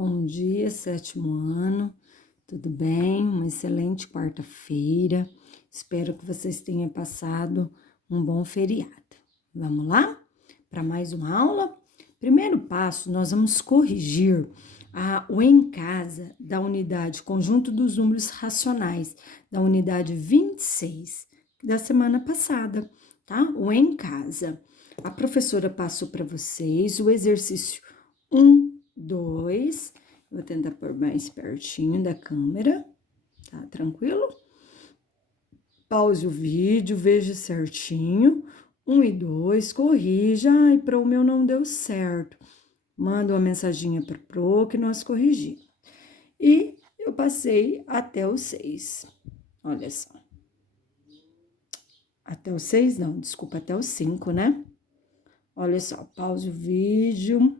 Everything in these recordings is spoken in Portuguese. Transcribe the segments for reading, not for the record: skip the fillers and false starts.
Bom dia, sétimo ano, tudo bem? Uma excelente quarta-feira. Espero que vocês tenham passado um bom feriado. Vamos lá? Para mais uma aula? Primeiro passo, nós vamos corrigir o em casa da unidade Conjunto dos Números Racionais, da unidade 26, da semana passada, tá? O em casa. A professora passou para vocês o exercício 1, 2, vou tentar pôr mais pertinho da câmera, tá tranquilo? Pause o vídeo, veja certinho. 1 e 2, corrija. Ai, para o meu não deu certo. Manda uma mensaginha para pro que nós corrigimos. E eu passei até o 6. Olha só. Até o 6 não, desculpa, até o 5, né? Olha só, pause o vídeo.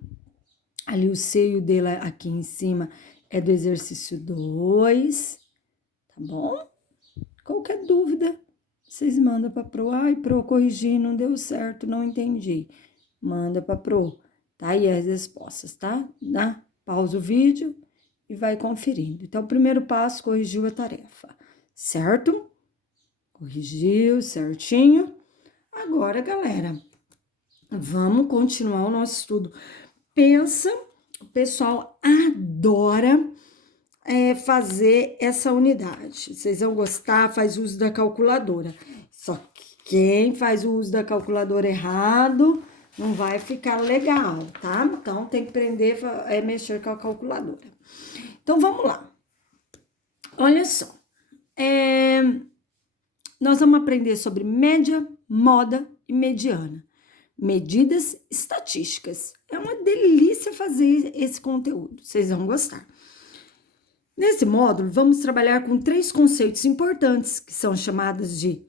Ali o seio dele aqui em cima é do exercício 2, tá bom? Qualquer dúvida, vocês mandam para pro. Ai, pro, corrigi, não deu certo, não entendi. Manda para pro, tá? E as respostas, tá? Pausa o vídeo e vai conferindo. Então, o primeiro passo, corrigiu a tarefa, certo? Corrigiu certinho. Agora, galera, vamos continuar o nosso estudo. Pensa, o pessoal adora fazer essa unidade. Vocês vão gostar, faz uso da calculadora. Só que quem faz o uso da calculadora errado não vai ficar legal, tá? Então tem que aprender a mexer com a calculadora. Então vamos lá. Olha só. Nós vamos aprender sobre média, moda e mediana. Medidas estatísticas. É uma delícia fazer esse conteúdo, vocês vão gostar. Nesse módulo, vamos trabalhar com 3 conceitos importantes, que são chamadas de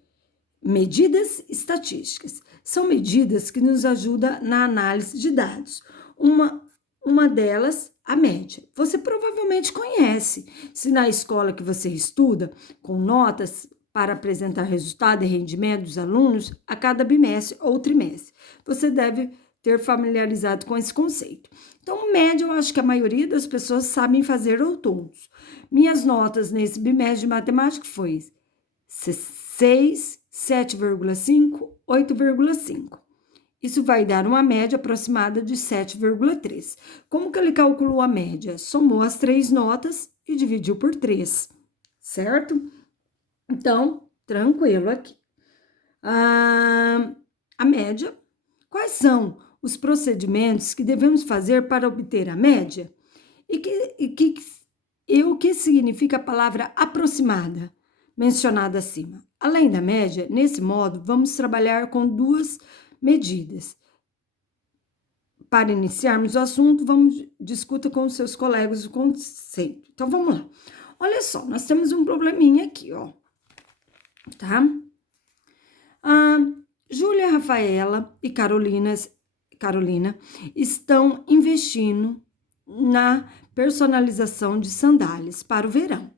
medidas estatísticas. São medidas que nos ajudam na análise de dados. Uma delas, a média. Você provavelmente conhece, se na escola que você estuda, com notas para apresentar resultado e rendimento dos alunos a cada bimestre ou trimestre. Você deve ter familiarizado com esse conceito. Então, média, eu acho que a maioria das pessoas sabem fazer, ou todos. Minhas notas nesse bimestre de matemática foi 6, 7,5, 8,5. Isso vai dar uma média aproximada de 7,3. Como que ele calculou a média? Somou as 3 notas e dividiu por 3, certo? Então, tranquilo aqui. A média. Quais são os procedimentos que devemos fazer para obter a média? E o que significa a palavra aproximada, mencionada acima? Além da média, nesse modo, vamos trabalhar com 2 medidas. Para iniciarmos o assunto, discutir com os seus colegas o conceito. Então, vamos lá. Olha só, nós temos um probleminha aqui, ó. Tá? Júlia, Rafaela e Carolina estão investindo na personalização de sandálias para o verão.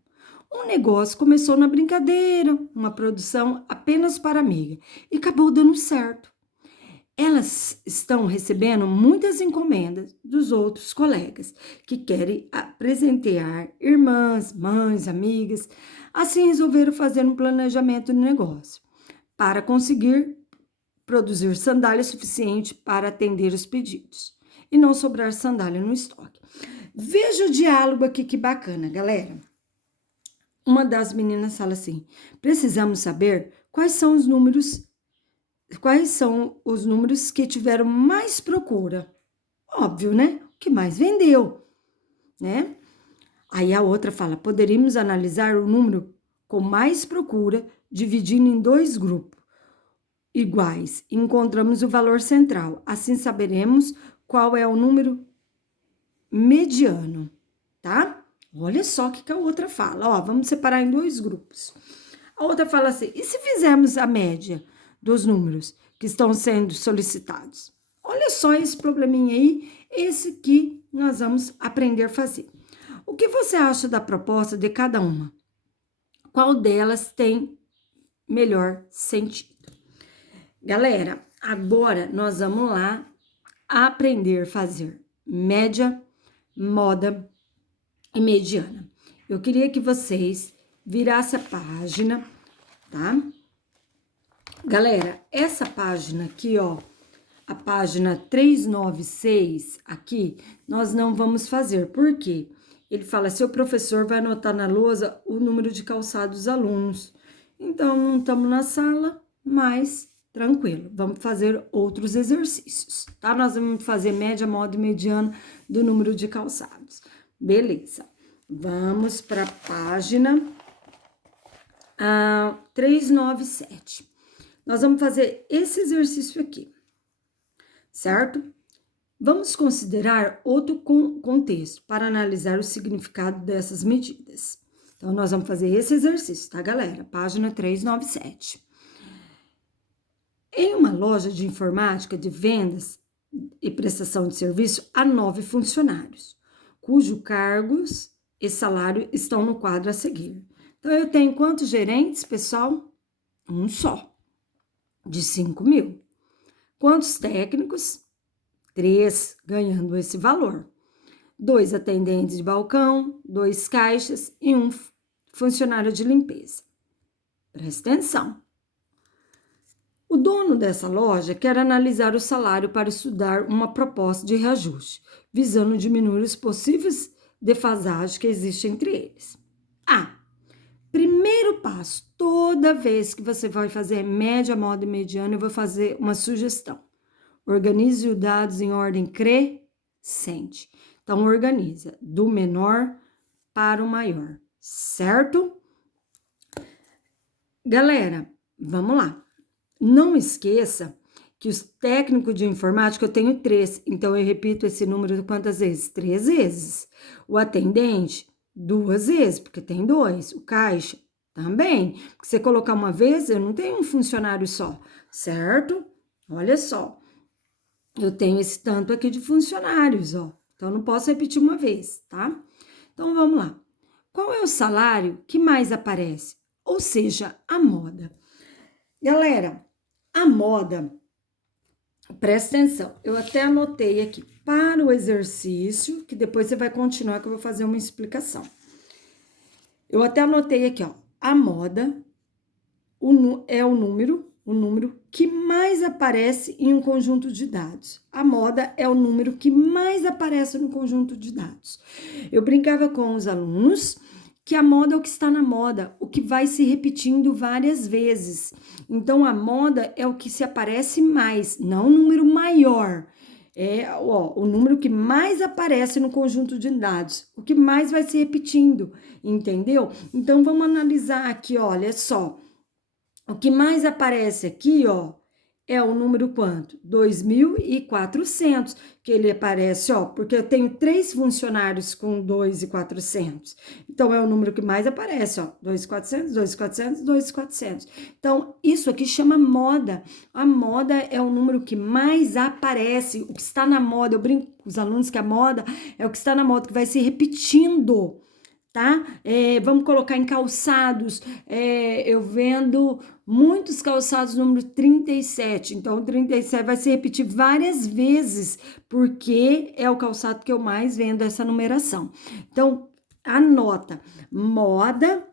O negócio começou na brincadeira, uma produção apenas para amiga, e acabou dando certo. Elas estão recebendo muitas encomendas dos outros colegas que querem presentear irmãs, mães, amigas. Assim resolveram fazer um planejamento de negócio para conseguir produzir sandália suficiente para atender os pedidos e não sobrar sandália no estoque. Veja o diálogo aqui, que bacana, galera. Uma das meninas fala assim: precisamos saber quais são os números que tiveram mais procura. Óbvio, né? O que mais vendeu, né? Aí a outra fala: poderíamos analisar o número com mais procura, dividindo em 2 grupos iguais. Encontramos o valor central. Assim saberemos qual é o número mediano, tá? Olha só o que a outra fala. Ó, vamos separar em 2 grupos. A outra fala assim: e se fizermos a média dos números que estão sendo solicitados? Olha só esse probleminha aí, esse que nós vamos aprender a fazer. O que você acha da proposta de cada uma? Qual delas tem melhor sentido? Galera, agora nós vamos lá aprender a fazer média, moda e mediana. Eu queria que vocês virassem a página, tá? Galera, essa página aqui, ó, a página 396 aqui, nós não vamos fazer. Por quê? Ele fala, seu professor vai anotar na lousa o número de calçados dos alunos. Então, não estamos na sala, mas tranquilo. Vamos fazer outros exercícios, tá? Nós vamos fazer média, moda e mediana do número de calçados. Beleza. Vamos para a página 397. Nós vamos fazer esse exercício aqui, certo? Vamos considerar outro contexto para analisar o significado dessas medidas. Então, nós vamos fazer esse exercício, tá, galera? Página 397. Em uma loja de informática de vendas e prestação de serviço, há 9 funcionários, cujos cargos e salário estão no quadro a seguir. Então, eu tenho quantos gerentes, pessoal? Um só, de 5 mil. Quantos técnicos? 3, ganhando esse valor. 2 atendentes de balcão, 2 caixas e 1 funcionário de limpeza. Presta atenção. O dono dessa loja quer analisar o salário para estudar uma proposta de reajuste, visando diminuir os possíveis defasagens que existem entre eles. Primeiro passo, toda vez que você vai fazer média, moda e mediana, eu vou fazer uma sugestão. Organize os dados em ordem crescente. Então, organiza do menor para o maior, certo? Galera, vamos lá. Não esqueça que os técnicos de informática eu tenho 3, então eu repito esse número quantas vezes? 3 vezes. O atendente, 2 vezes, porque tem 2. O caixa, também. Porque você colocar uma vez, eu não tenho um funcionário só, certo? Olha só. Eu tenho esse tanto aqui de funcionários, ó. Então, não posso repetir uma vez, tá? Então, vamos lá. Qual é o salário que mais aparece? Ou seja, a moda. Galera, a moda, presta atenção, eu até anotei aqui para o exercício, que depois você vai continuar que eu vou fazer uma explicação. Eu até anotei aqui, ó, a moda é o número que mais aparece em um conjunto de dados. A moda é o número que mais aparece no conjunto de dados. Eu brincava com os alunos que a moda é o que está na moda, o que vai se repetindo várias vezes. Então, a moda é o que se aparece mais, não o número maior. É o número que mais aparece no conjunto de dados, o que mais vai se repetindo, entendeu? Então, vamos analisar aqui, olha só. O que mais aparece aqui, ó, é o número quanto? 2.400, que ele aparece, ó, porque eu tenho 3 funcionários com 2.400. Então, é o número que mais aparece, ó, 2.400, 2.400, 2.400. Então, isso aqui chama moda. A moda é o número que mais aparece, o que está na moda. Eu brinco com os alunos que a moda é o que está na moda, que vai se repetindo, tá? Vamos colocar em calçados, eu vendo muitos calçados número 37, então o 37 vai se repetir várias vezes, porque é o calçado que eu mais vendo essa numeração. Então, anota, moda,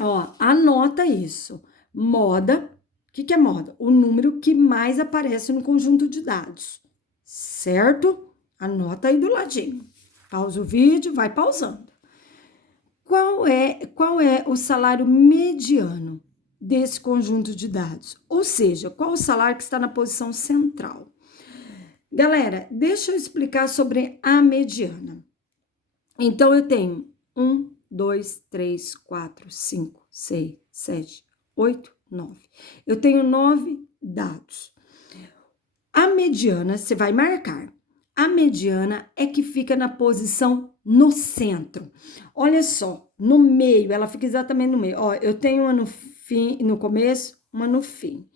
ó, anota isso, moda, o que é moda? O número que mais aparece no conjunto de dados, certo? Anota aí do ladinho, pausa o vídeo, vai pausando. Qual é o salário mediano desse conjunto de dados? Ou seja, qual o salário que está na posição central? Galera, deixa eu explicar sobre a mediana. Então, eu tenho 1, 2, 3, 4, 5, 6, 7, 8, 9. Eu tenho 9 dados. A mediana, você vai marcar. A mediana é que fica na posição no centro. Olha só, no meio, ela fica exatamente no meio. Ó, eu tenho uma no fim, no começo, uma no fim.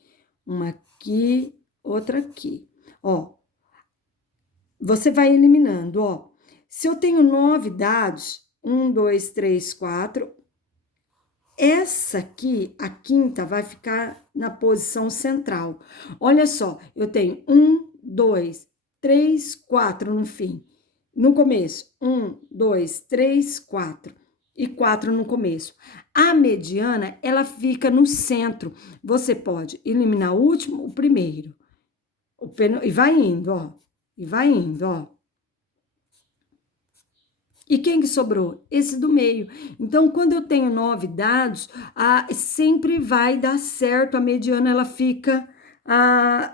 Uma aqui, outra aqui. Ó, você vai eliminando, ó. Se eu tenho 9 dados, 1, 2, 3, 4. Essa aqui, a quinta, vai ficar na posição central. Olha só, eu tenho 1, 2, 3, 4 no fim. no começo. 1, 2, 3, 4. E 4 no começo. A mediana, ela fica no centro. Você pode eliminar o último, o primeiro. E vai indo, ó. E vai indo, ó. E quem que sobrou? Esse do meio. Então, quando eu tenho 9 dados, sempre vai dar certo. A mediana, ela fica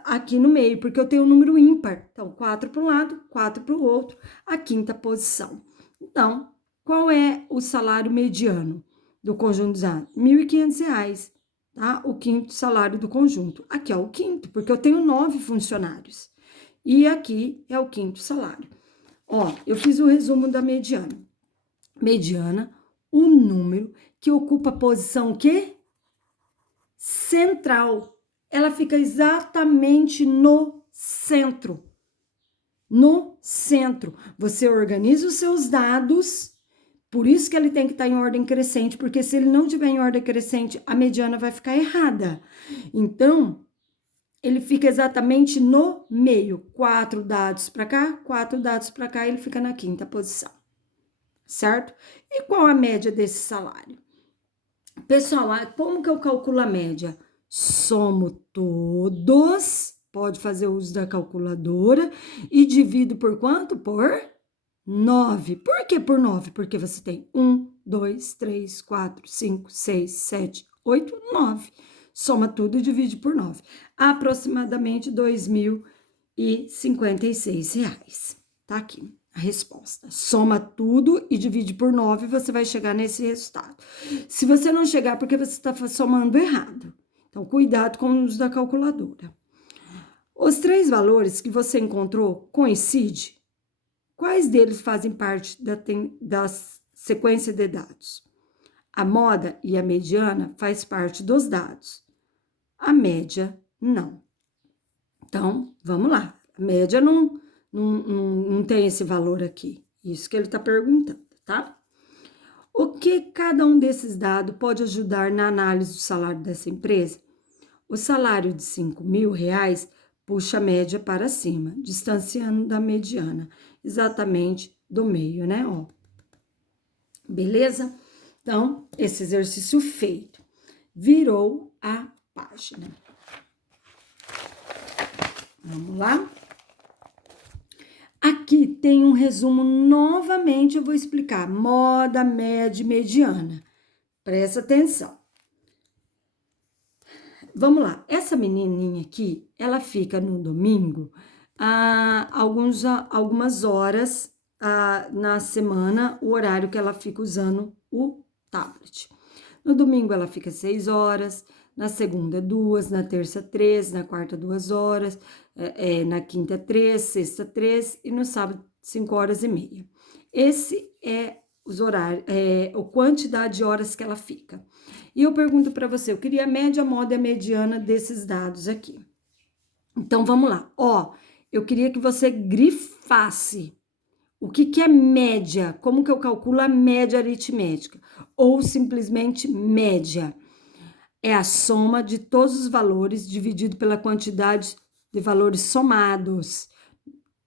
aqui no meio, porque eu tenho um número ímpar. Então, 4 para um lado, 4 para o outro, a quinta posição. Então, qual é o salário mediano do conjunto dos dados? R$ 1.500, tá? O quinto salário do conjunto. Aqui é o quinto, porque eu tenho 9 funcionários. E aqui é o quinto salário. Ó, eu fiz o resumo da mediana. Mediana, o número que ocupa a posição o quê? Central. Ela fica exatamente no centro. No centro. Você organiza os seus dados, por isso que ele tem que estar em ordem crescente, porque se ele não tiver em ordem crescente, a mediana vai ficar errada. Então, ele fica exatamente no meio. 4 dados para cá, 4 dados para cá, ele fica na quinta posição. Certo? E qual a média desse salário? Pessoal, como que eu calculo a média? Somo todos, pode fazer uso da calculadora, e divido por quanto? Por 9. Por que por 9? Porque você tem 1, 2, 3, 4, 5, 6, 7, 8, 9. Soma tudo e divide por 9. Aproximadamente R$ 2.056. Tá aqui a resposta. Soma tudo e divide por 9, você vai chegar nesse resultado. Se você não chegar, porque você está somando errado. Então, cuidado com o uso da calculadora. Os 3 valores que você encontrou coincidem? Quais deles fazem parte da sequência de dados? A moda e a mediana faz parte dos dados. A média, não. Então, vamos lá. A média não tem esse valor aqui. Isso que ele está perguntando, tá? O que cada um desses dados pode ajudar na análise do salário dessa empresa? O salário de R$ 5.000 puxa a média para cima, distanciando da mediana, exatamente do meio, né? Ó. Beleza? Então, esse exercício feito. Virou a página. Vamos lá? Aqui tem um resumo, novamente eu vou explicar, moda, média e mediana. Presta atenção. Vamos lá, essa menininha aqui, ela fica no domingo algumas horas na semana, o horário que ela fica usando o tablet. No domingo ela fica 6 horas, na segunda 2, na terça 3, na quarta 2 horas, na quinta 3, sexta 3 e no sábado 5 horas e meia. Esse é os horários, a quantidade de horas que ela fica. E eu pergunto para você, eu queria a média, a moda e a mediana desses dados aqui. Então, vamos lá. Ó, eu queria que você grifasse o que é média, como que eu calculo a média aritmética, ou simplesmente média. É a soma de todos os valores dividido pela quantidade de valores somados.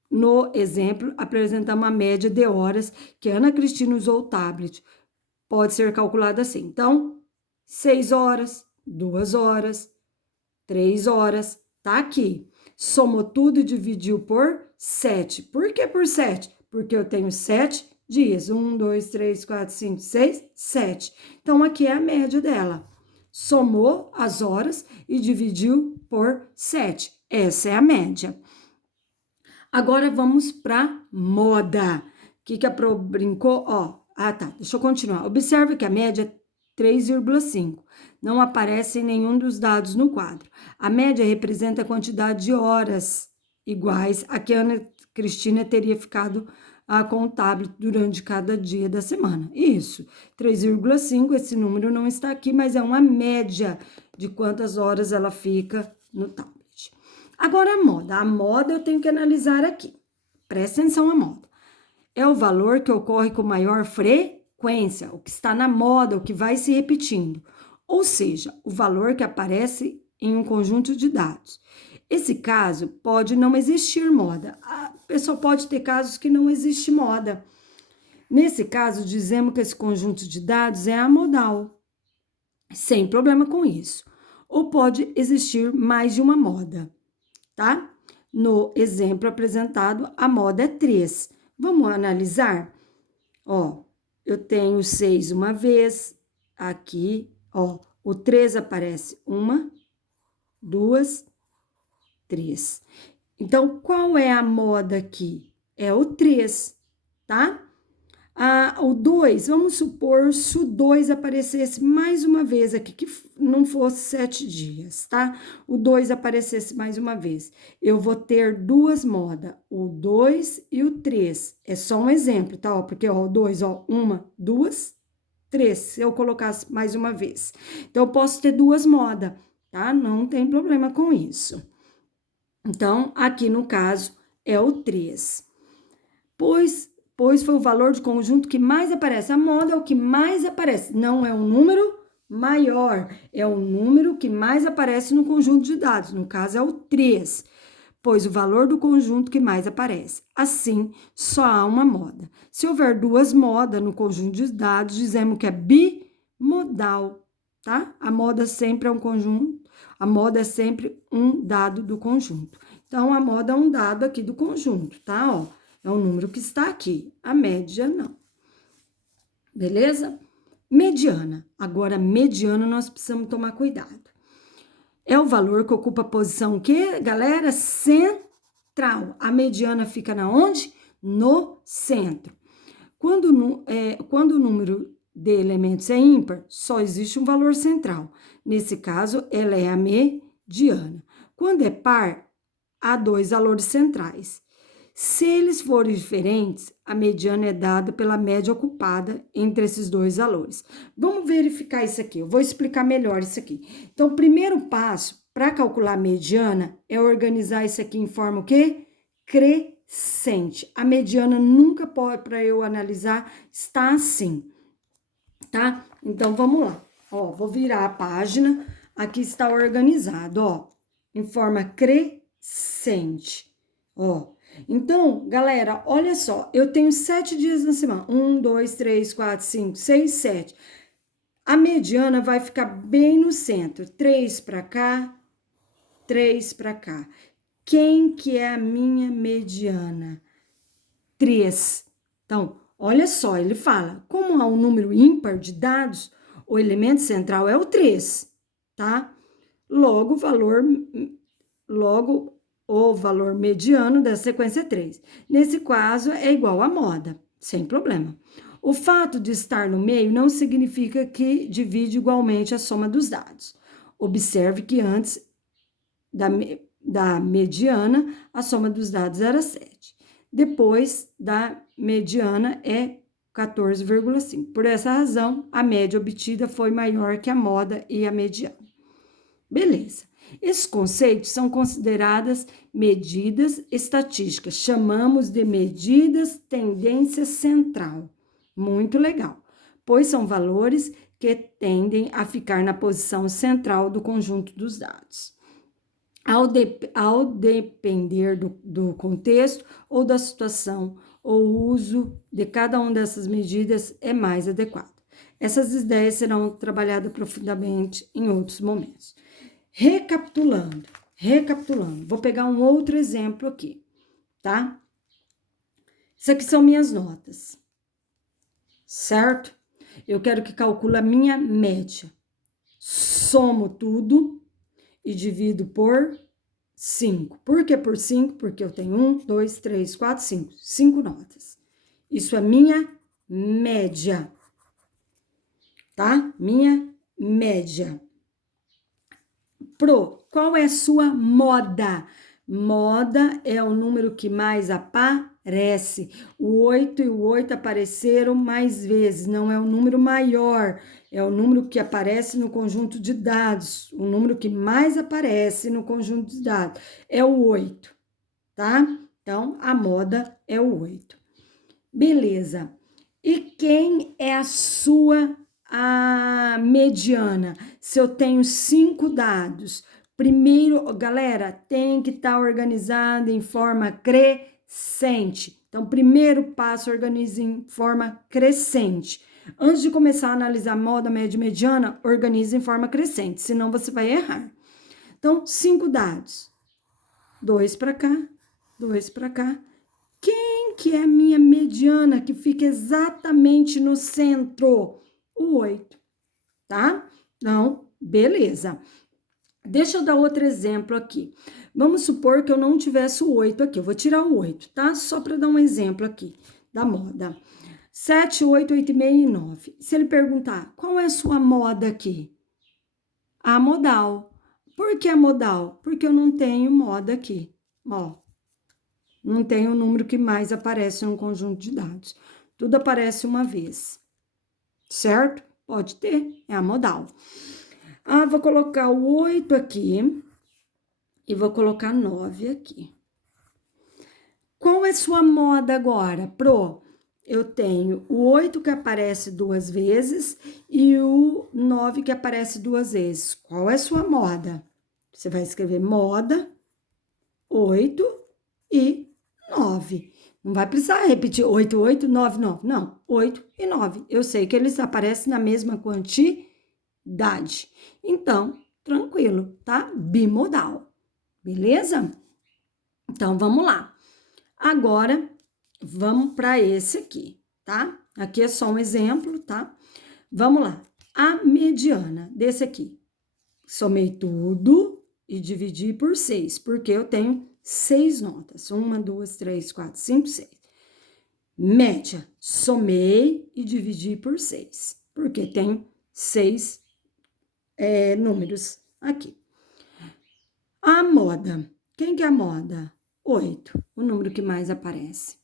No exemplo, apresentamos uma média de horas que a Ana Cristina usou o tablet. Pode ser calculada assim. Então, 6 horas, 2 horas, 3 horas, tá aqui. Somou tudo e dividiu por 7. Por que por 7? Porque eu tenho 7 dias. 1, 2, 3, 4, 5, 6, 7. Então, aqui é a média dela. Somou as horas e dividiu por 7. Essa é a média. Agora, vamos para moda. O que a Pro brincou? Ó, tá, deixa eu continuar. Observe que a média é 3,5. Não aparece em nenhum dos dados no quadro. A média representa a quantidade de horas iguais a que a Ana Cristina teria ficado com o tablet durante cada dia da semana. Isso, 3,5, esse número não está aqui, mas é uma média de quantas horas ela fica no tablet. Agora, a moda. A moda eu tenho que analisar aqui. Presta atenção à moda. É o valor que ocorre com maior frequência, o que está na moda, o que vai se repetindo. Ou seja, o valor que aparece em um conjunto de dados. Esse caso pode não existir moda. pessoal pode ter casos que não existe moda. Nesse caso, dizemos que esse conjunto de dados é amodal, sem problema com isso. Ou pode existir mais de uma moda, tá? No exemplo apresentado, a moda é 3. Vamos analisar? Ó, eu tenho 6 uma vez, aqui, ó, o 3 aparece 1, 2, 3. Então, qual é a moda aqui? É o 3, tá? O 2, vamos supor se o 2 aparecesse mais uma vez aqui, que não fosse 7 dias, tá? O 2 aparecesse mais uma vez. Eu vou ter duas modas, o 2 e o 3. É só um exemplo, tá? Ó, porque, ó, o 2, ó, 1, 2, 3, se eu colocasse mais uma vez. Então, eu posso ter duas modas, tá? Não tem problema com isso. Então, aqui no caso, é o 3. Pois foi o valor de conjunto que mais aparece. A moda é o que mais aparece, não é um número maior, é o número que mais aparece no conjunto de dados, no caso é o 3, pois o valor do conjunto que mais aparece. Assim, só há uma moda. Se houver duas modas no conjunto de dados, dizemos que é bimodal, tá? A moda sempre é um conjunto, a moda é sempre um dado do conjunto. Então, a moda é um dado aqui do conjunto, tá? Ó, é um número que está aqui, a média não. Beleza? Mediana. Agora, mediana nós precisamos tomar cuidado. É o valor que ocupa a posição o quê, galera? Central. A mediana fica na onde? No centro. Quando o número de elementos é ímpar, só existe um valor central. Nesse caso, ela é a mediana. Quando é par, há dois valores centrais. Se eles forem diferentes, a mediana é dada pela média ocupada entre esses dois valores. Vamos verificar isso aqui, eu vou explicar melhor isso aqui. Então, o primeiro passo para calcular a mediana é organizar isso aqui em forma o quê? Crescente. A mediana nunca pode, para eu analisar, está assim, tá? Então, vamos lá. Ó, vou virar a página, aqui está organizado, ó, em forma crescente, ó. Então, galera, olha só, eu tenho 7 dias na semana. 1, 2, 3, 4, 5, 6, 7. A mediana vai ficar bem no centro. 3 para cá, 3 para cá. Quem que é a minha mediana? 3. Então, olha só, ele fala, como há um número ímpar de dados, o elemento central é o 3, tá? Logo, o valor mediano da sequência é 3. Nesse caso, é igual à moda, sem problema. O fato de estar no meio não significa que divide igualmente a soma dos dados. Observe que antes da mediana, a soma dos dados era 7. Depois da mediana é 14,5. Por essa razão, a média obtida foi maior que a moda e a mediana. Beleza. Esses conceitos são consideradas medidas estatísticas. Chamamos de medidas tendência central. Muito legal, pois são valores que tendem a ficar na posição central do conjunto dos dados. Ao depender do contexto ou da situação, o uso de cada uma dessas medidas é mais adequado. Essas ideias serão trabalhadas profundamente em outros momentos. Recapitulando, vou pegar um outro exemplo aqui, tá? Isso aqui são minhas notas, certo? Eu quero que calcule a minha média. Somo tudo e divido por 5. Por que por 5? Porque eu tenho 1, 2, 3, 4, 5. 5 notas. Isso é minha média, tá? Minha média. Qual é a sua moda? Moda é o número que mais aparece. O 8 e o 8 apareceram mais vezes, não é o número maior, é o número que aparece no conjunto de dados. O número que mais aparece no conjunto de dados é o 8, tá? Então, a moda é o 8. Beleza. E quem é a mediana? Se eu tenho 5 dados, primeiro, galera, tem que estar organizado em forma crescente. crescente. Então, primeiro passo, organize em forma crescente. Antes de começar a analisar moda, média e mediana, organize em forma crescente, senão você vai errar. Então, 5 dados. 2 para cá, 2 para cá. Quem que é a minha mediana que fica exatamente no centro? O 8, tá? Então, beleza. Deixa eu dar outro exemplo aqui. Vamos supor que eu não tivesse o 8 aqui. Eu vou tirar o 8, tá? Só para dar um exemplo aqui da moda. 7, 8, 8 e meio e 9. Se ele perguntar, qual é a sua moda aqui? A modal. Por que a modal? Porque eu não tenho moda aqui. Ó, não tem o número que mais aparece no conjunto de dados. Tudo aparece uma vez. Certo? Pode ter, é a modal. Ah, vou colocar o 8 aqui e vou colocar 9 aqui. Qual é sua moda agora, Pro? Eu tenho o 8 que aparece 2 vezes e o 9 que aparece 2 vezes. Qual é sua moda? Você vai escrever moda, 8 e 9. Não vai precisar repetir 8, 8, 9, 9. Não, 8 e 9. Eu sei que eles aparecem na mesma quantidade. Então, tranquilo, tá? Bimodal. Beleza? Então, vamos lá. Agora, vamos para esse aqui, tá? Aqui é só um exemplo, tá? Vamos lá. A mediana desse aqui. Somei tudo e dividi por 6, porque eu tenho 6 notas. 1, 2, 3, 4, 5, 6. Média. Somei e dividi por 6, porque tenho 6 números aqui. A moda. Quem que é a moda? 8, o número que mais aparece.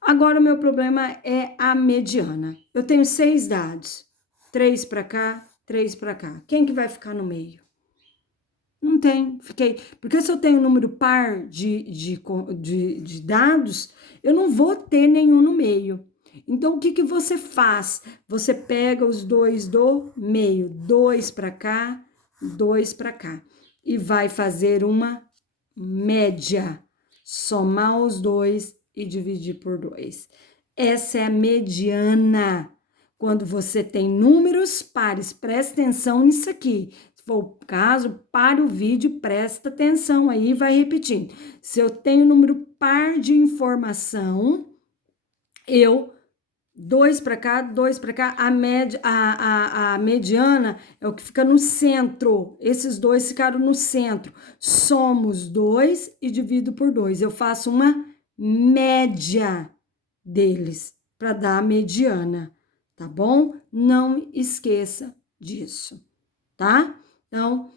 Agora, o meu problema é a mediana. Eu tenho 6 dados. 3 para cá, 3 para cá. Quem que vai ficar no meio? Não tem, fiquei. Porque se eu tenho um número par de dados, eu não vou ter nenhum no meio. Então, o que que você faz? Você pega os dois do meio, 2 para cá, 2 para cá. E vai fazer uma média. Somar os dois e dividir por 2. Essa é a mediana. Quando você tem números pares, presta atenção nisso aqui. Se for o caso, para o vídeo, presta atenção aí e vai repetindo. Se eu tenho número par de informação, eu 2 para cá, 2 para cá, a mediana é o que fica no centro. Esses dois ficaram no centro. Somo os dois e divido por 2. Eu faço uma média deles para dar a mediana, tá bom? Não esqueça disso, tá? Então,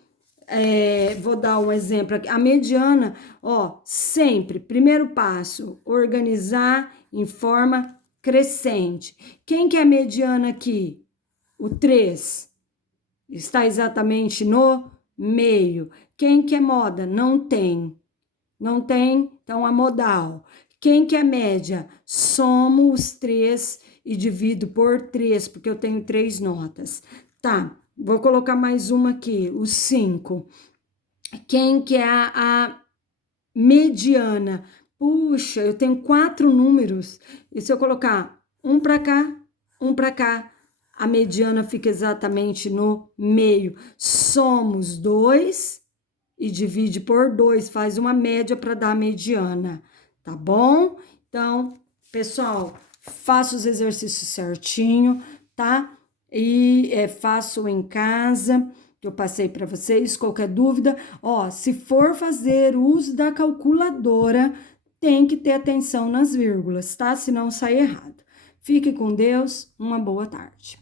vou dar um exemplo aqui. A mediana, ó, sempre, primeiro passo, organizar em forma crescente. Quem que é a mediana aqui? O 3. Está exatamente no meio. Quem que é moda? Não tem. Não tem, então a modal. Quem que é média? Somo os 3 e divido por 3, porque eu tenho 3 notas. Tá, vou colocar mais uma aqui, o 5. Quem que é a mediana? Puxa, eu tenho 4 números. E se eu colocar um para cá, a mediana fica exatamente no meio. Somos 2 e divide por 2, faz uma média para dar a mediana, tá bom? Então, pessoal, faça os exercícios certinho, tá? E faço em casa, que eu passei para vocês. Qualquer dúvida, ó, se for fazer uso da calculadora, tem que ter atenção nas vírgulas, tá? Senão sai errado. Fique com Deus, uma boa tarde.